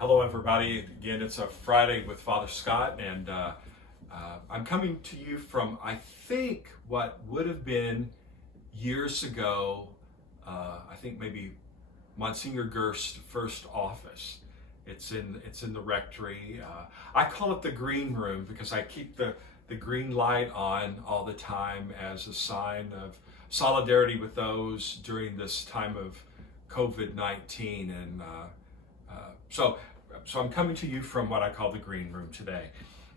Hello, everybody. Again, it's a Friday with Father Scott, and I'm coming to you from, I think, what would have been years ago, I think maybe Monsignor Gerst's first office. It's in the rectory. I call it the green room because I keep the green light on all the time as a sign of solidarity with those during this time of COVID-19. And so I'm coming to you from what I call the green room today.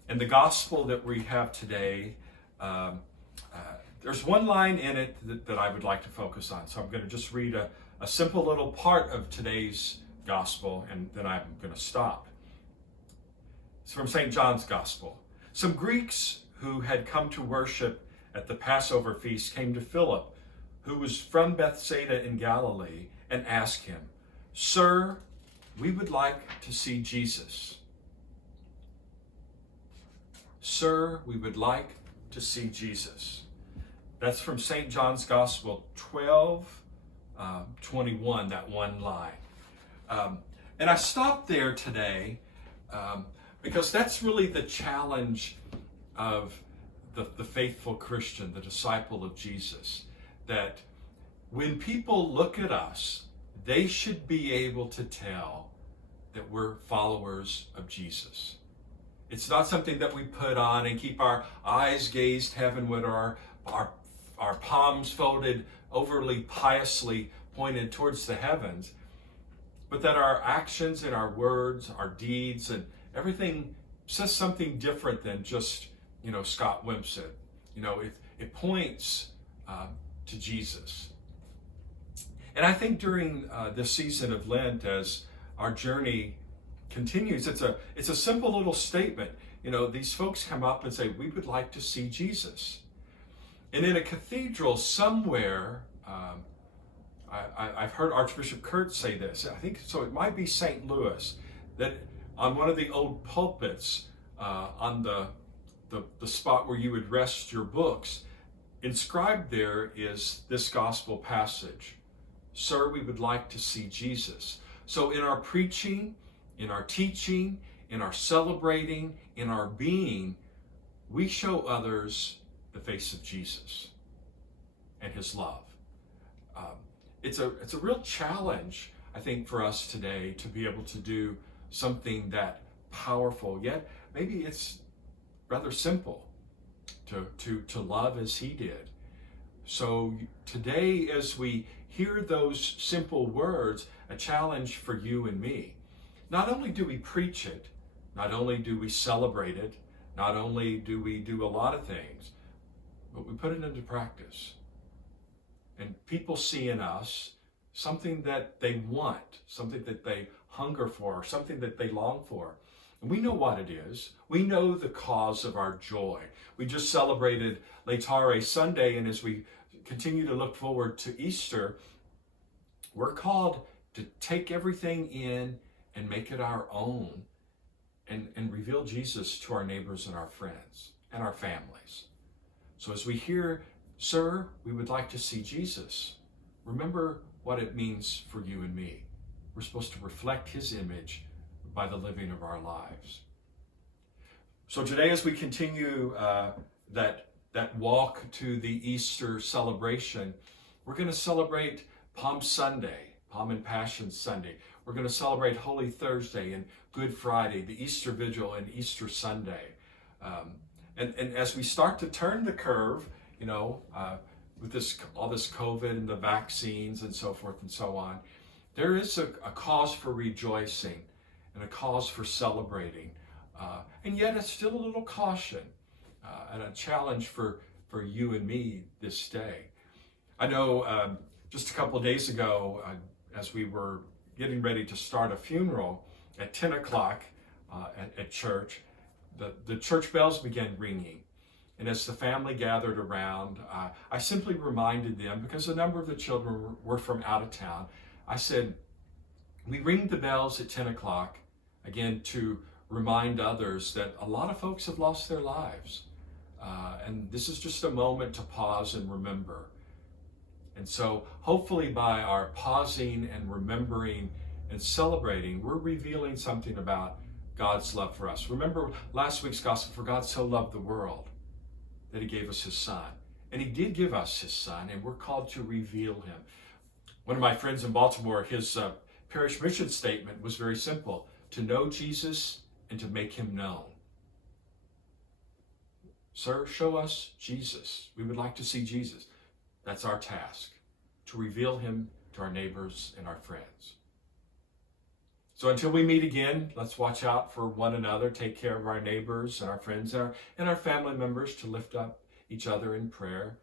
And the gospel that we have today, there's one line in it that I would like to focus on. So I'm going to just read a simple little part of today's gospel, and then I'm going to stop. It's from St. John's Gospel. Some Greeks who had come to worship at the Passover feast came to Philip, who was from Bethsaida in Galilee, and asked him, "Sir, we would like to see Jesus." Sir, we would like to see Jesus. That's from St. John's Gospel 12:21, that one line. And I stopped there today because that's really the challenge of the faithful Christian, the disciple of Jesus, that when people look at us, they should be able to tell that we're followers of Jesus. It's not something that we put on and keep our eyes gazed heavenward, or our palms folded overly piously pointed towards the heavens, but that our actions and our words, our deeds, and everything says something different than just, Scott Wimp it points to Jesus. And I think during this season of Lent, as our journey continues, it's a simple little statement. These folks come up and say, "We would like to see Jesus." And in a cathedral somewhere, I've heard Archbishop Kurt say this. I think so. It might be St. Louis, that on one of the old pulpits, on the spot where you would rest your books, inscribed there is this gospel passage: "Sir, we would like to see Jesus." So in our preaching, in our teaching, in our celebrating, in our being, we show others the face of Jesus and his love. It's a real challenge, I think, for us today to be able to do something that powerful, yet maybe it's rather simple to love as he did. So today, as we hear those simple words, a challenge for you and me. Not only do we preach it, not only do we celebrate it, not only do we do a lot of things, but we put it into practice. And people see in us something that they want, something that they hunger for, something that they long for. And we know what it is. We know the cause of our joy. We just celebrated Laetare Sunday, and as we continue to look forward to Easter, we're called to take everything in and make it our own, and reveal Jesus to our neighbors and our friends and our families. So as we hear, "Sir, we would like to see Jesus," remember what it means for you and me. We're supposed to reflect his image by the living of our lives. So today, as we continue that walk to the Easter celebration, we're going to celebrate Palm Sunday, Palm and Passion Sunday. We're going to celebrate Holy Thursday and Good Friday, the Easter Vigil, and Easter Sunday. And as we start to turn the curve, with all this COVID and the vaccines and so forth and so on, there is a cause for rejoicing and a cause for celebrating. And yet it's still a little caution and a challenge for you and me this day. I know just a couple of days ago, as we were getting ready to start a funeral at 10 o'clock at church, the church bells began ringing. And as the family gathered around, I simply reminded them, because a number of the children were from out of town, I said, we ring the bells at 10 o'clock, again, to remind others that a lot of folks have lost their lives. And this is just a moment to pause and remember. And so hopefully by our pausing and remembering and celebrating, we're revealing something about God's love for us. Remember last week's gospel, for God so loved the world that he gave us his son. And he did give us his son, and we're called to reveal him. One of my friends in Baltimore, his parish mission statement was very simple: to know Jesus and to make him known. Sir, show us Jesus. We would like to see Jesus. That's our task, to reveal him to our neighbors and our friends. So until we meet again, let's watch out for one another, take care of our neighbors and our friends and our family members, to lift up each other in prayer.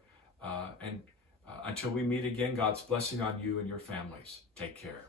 Until we meet again, God's blessing on you and your families. Take care.